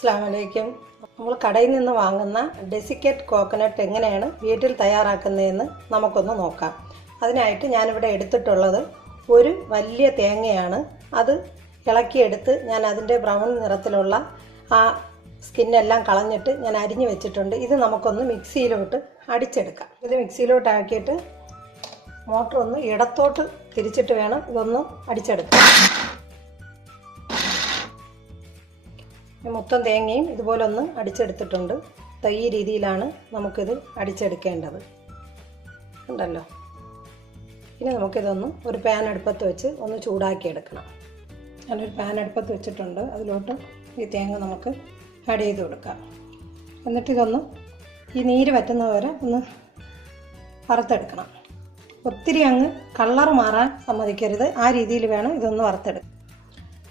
അസ്സലാമലൈക്കും. നമ്മൾ കടയിൽ നിന്ന് വാങ്ങുന്ന ഡെസിക്കേറ്റ് കോക്കനട്ട് എങ്ങനെയാണ് വീട്ടിൽ തയ്യാറാക്കുന്നതെന്ന് നമുക്കൊന്ന് നോക്കാം. അതിനായിട്ട് ഞാനിവിടെ എടുത്തിട്ടുള്ളത് ഒരു വലിയ തേങ്ങയാണ്. അത് ഇളക്കിയെടുത്ത് ഞാൻ അതിൻ്റെ ബ്രൗൺ നിറത്തിലുള്ള ആ സ്കിന്നെല്ലാം കളഞ്ഞിട്ട് ഞാൻ അരിഞ്ഞു വെച്ചിട്ടുണ്ട്. ഇത് നമുക്കൊന്ന് മിക്സിയിലോട്ട് അടിച്ചെടുക്കാം. ഇത് മിക്സിയിലോട്ട് ആക്കിയിട്ട് മോട്ടർ ഒന്ന് ഇടത്തോട്ട് തിരിച്ചിട്ട് വേണം ഇതൊന്ന് അടിച്ചെടുക്കാം. മൊത്തം തേങ്ങയും ഇതുപോലെ ഒന്ന് അടിച്ചെടുത്തിട്ടുണ്ട്. ഈ രീതിയിലാണ് നമുക്കിത് അടിച്ചെടുക്കേണ്ടത്. ഉണ്ടല്ലോ. ഇനി നമുക്കിതൊന്ന് ഒരു പാൻ അടുപ്പത്ത് വെച്ച് ഒന്ന് ചൂടാക്കി എടുക്കണം. ഞാനൊരു പാൻ അടുപ്പത്ത് വെച്ചിട്ടുണ്ട്. അതിലോട്ട് ഈ തേങ്ങ നമുക്ക് ആഡ് ചെയ്ത് കൊടുക്കാം. എന്നിട്ടിതൊന്ന് ഈ നീര് വറ്റുന്നത് വരെ ഒന്ന് വറുത്തെടുക്കണം. ഒത്തിരി അങ്ങ് കളർ മാറാൻ സമ്മതിക്കരുത്. ആ രീതിയിൽ വേണം ഇതൊന്ന് വറുത്തെടുക്കാൻ.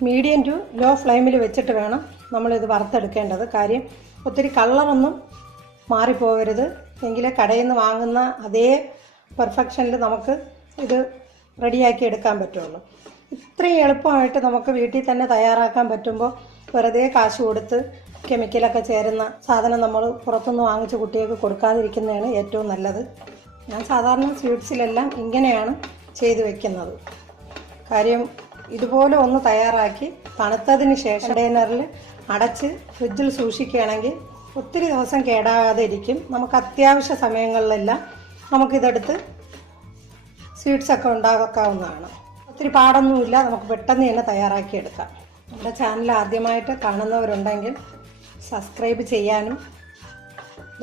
മീഡിയം ടു ലോ ഫ്ലെയിമിൽ വെച്ചിട്ട് വേണം നമ്മളിത് വറുത്തെടുക്കേണ്ടത്. കാര്യം ഒത്തിരി കളറൊന്നും മാറിപ്പോകരുത്. എങ്കിലേ കടയിൽ നിന്ന് വാങ്ങുന്ന അതേ പെർഫെക്ഷനിൽ നമുക്ക് ഇത് റെഡിയാക്കി എടുക്കാൻ പറ്റുള്ളൂ. ഇത്രയും എളുപ്പമായിട്ട് നമുക്ക് വീട്ടിൽ തന്നെ തയ്യാറാക്കാൻ പറ്റുമ്പോൾ വെറുതെ കാശ് കൊടുത്ത് കെമിക്കലൊക്കെ ചേരുന്ന സാധനം നമ്മൾ പുറത്തുനിന്ന് വാങ്ങിച്ച് കുട്ടികൾക്ക് കൊടുക്കാതിരിക്കുന്നതാണ് ഏറ്റവും നല്ലത്. ഞാൻ സാധാരണ സ്വീറ്റ്സിലെല്ലാം ഇങ്ങനെയാണ് ചെയ്ത് വെക്കുന്നത്. കാര്യം ഇതുപോലെ ഒന്ന് തയ്യാറാക്കി തണുത്തതിന് ശേഷം കണ്ടെയ്നറിൽ അടച്ച് ഫ്രിഡ്ജിൽ സൂക്ഷിക്കുകയാണെങ്കിൽ ഒത്തിരി ദിവസം കേടാകാതെ ഇരിക്കും. നമുക്ക് അത്യാവശ്യ സമയങ്ങളിലെല്ലാം നമുക്കിതെടുത്ത് സ്വീറ്റ്സൊക്കെ ഉണ്ടാക്കാവുന്നതാണ്. ഒത്തിരി പാടൊന്നുമില്ല. നമുക്ക് പെട്ടെന്ന് തന്നെ തയ്യാറാക്കിയെടുക്കാം. നമ്മുടെ ചാനൽ ആദ്യമായിട്ട് കാണുന്നവരുണ്ടെങ്കിൽ സബ്സ്ക്രൈബ് ചെയ്യാനും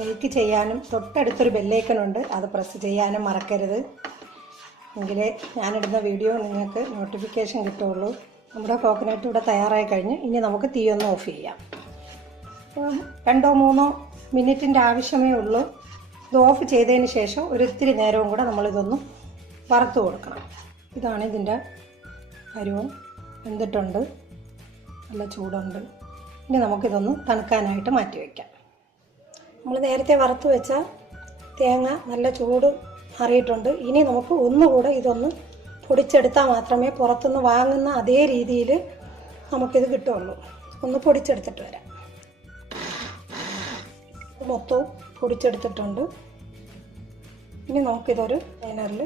ലൈക്ക് ചെയ്യാനും തൊട്ടടുത്തൊരു ബെല്ലൈക്കനുണ്ട്, അത് പ്രസ് ചെയ്യാനും മറക്കരുത്. എങ്കിലേ ഞാനിടുന്ന വീഡിയോ നിങ്ങൾക്ക് നോട്ടിഫിക്കേഷൻ കിട്ടുള്ളൂ. നമ്മുടെ കോക്കനട്ട് ഇവിടെ തയ്യാറായി കഴിഞ്ഞ് ഇനി നമുക്ക് തീയൊന്ന് ഓഫ് ചെയ്യാം. 2-3 മിനിറ്റിൻ്റെ ആവശ്യമേ ഉള്ളൂ. ഇത് ഓഫ് ചെയ്തതിന് ശേഷം ഒരിത്തിരി നേരവും കൂടെ നമ്മളിതൊന്ന് വറുത്ത് കൊടുക്കണം. ഇതാണ് ഇതിൻ്റെ പരുവം. വെന്തിട്ടുണ്ട്, നല്ല ചൂടുണ്ട്. ഇനി നമുക്കിതൊന്ന് തണുക്കാനായിട്ട് മാറ്റി വയ്ക്കാം. നമ്മൾ നേരത്തെ വറുത്ത് വെച്ച തേങ്ങ നല്ല ചൂട് അറിയിട്ടുണ്ട്. ഇനി നമുക്ക് ഒന്നുകൂടെ ഇതൊന്ന് പൊടിച്ചെടുത്താൽ മാത്രമേ പുറത്തുനിന്ന് വാങ്ങുന്ന അതേ രീതിയിൽ നമുക്കിത് കിട്ടുള്ളൂ. ഒന്ന് പൊടിച്ചെടുത്തിട്ട് വരാം. മൊത്തവും പൊടിച്ചെടുത്തിട്ടുണ്ട്. ഇനി നമുക്കിതൊരു കണ്ടെയ്നറിൽ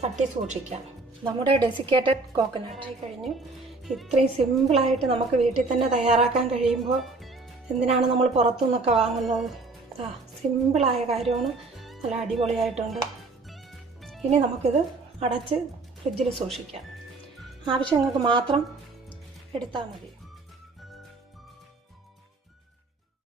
തട്ടി സൂക്ഷിക്കാം. നമ്മുടെ ഡെസിക്കേറ്റഡ് കോക്കനട്ട് ആയി കഴിഞ്ഞു. ഇത്രയും സിമ്പിളായിട്ട് നമുക്ക് വീട്ടിൽ തന്നെ തയ്യാറാക്കാൻ കഴിയുമ്പോൾ എന്തിനാണ് നമ്മൾ പുറത്തുനിന്നൊക്കെ വാങ്ങുന്നത്? സിമ്പിളായ കാര്യമാണ്. നല്ല അടിപൊളിയായിട്ടുണ്ട്. ഇനി നമുക്കിത് അടച്ച് ഫ്രിഡ്ജിൽ സൂക്ഷിക്കാം. ആവശ്യങ്ങൾക്ക് മാത്രം എടുത്താൽ മതി.